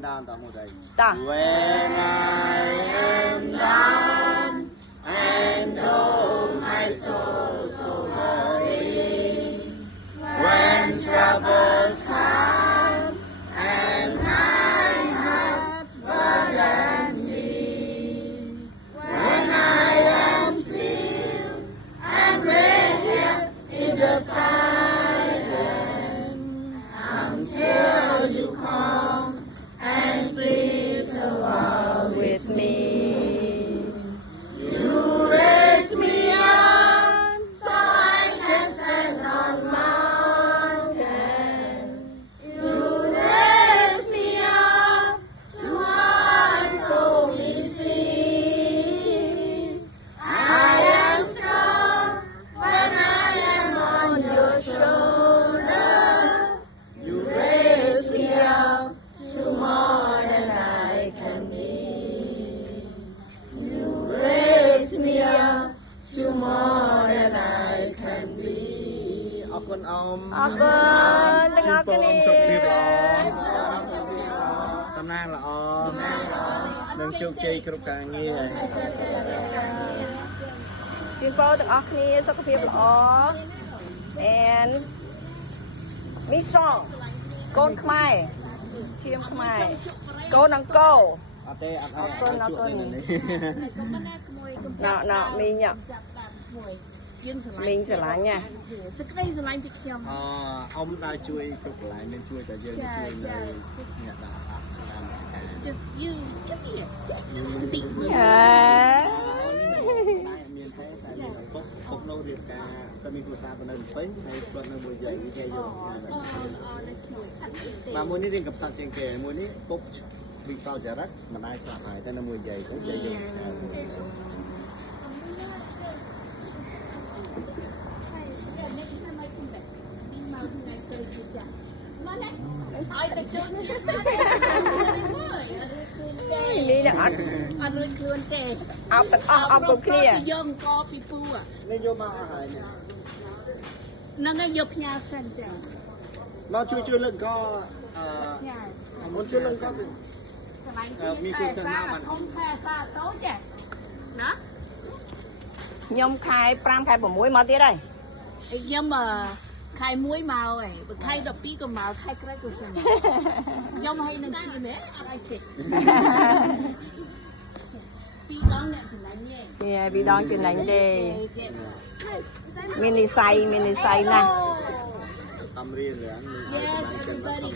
down tak mau dari. Tak. When I am down and oh my soul so weary, when troubles come and my heart burden me, when I am still and wait here in the silence until you come and sit along with me. You raise me up so I can stand on mountain. You raise me up so I so see. I am strong when I am on your shoulder. You raise me up to more than I can be. You raise me up to more than I can be. អរគុណអ៊ំ អរគុណទាំងអស់គ្នា សុខភាពល្អសំណាងល្អនិងជោគជ័យគ្រប់ការងារ ជូនពរទាំងអស់គ្នាសុខភាពល្អ and be strong កូនខ្មែរឈាមខ្មែរកូនអង្គរ អត់ទេអត់ឲ្យ អរគុណ ជួបទេនៅនេះ ណ៎មីងមីងស្រឡាញ់ណា សេចក្តីស្រឡាញ់ពីខ្ញុំ អ៊ំដើរជួយគ្រប់កន្លែងមានជួយតែយើងជួយនៅអ្នកដើរតាម just you give me a check យើង តិចមួយ ហេ មានទេតែមានពុកនៅរៀបការតែមានគ្រួសារទៅនៅពេញហើយគាត់នៅមួយយាយគេយកបាទមួយនេះរៀងកំសត់ជាងគេមួយនេះពុកវិកលចរិតម្ដាយស្លាប់ហើយតែនៅមួយយាយទៅយាយយកឲ្យទៅជូន មីងនឹងអត់ អត់រួចខ្លួនទេ អបទាំងអស់អបគ្រប់គ្នា យកអង្គពីពូ នេះយកមកអស់ហើយនេះ ហ្នឹងហើយយកផ្ញើសិនចា មកជួយលើកកមុនជួយលើកក ស្រឡាញ់មានគូសិនណាបានអ៊ំខែសាតូចចាណា ខ្ញុំខែ5ខែ6មកទៀតហើយ ខ្ញុំខែ1មកហើយបើខែ12ក៏មកខែក្រោយក៏ខ្ញុំខ្ញុំឲ្យនឹងឈាមហ៎អត់ឲ្យជិះពីរដងអ្នកចំណេញទេ នេះពីដងចំណេញទេមាននិស័យណាស់ តាមរៀនលឿន Yes everybody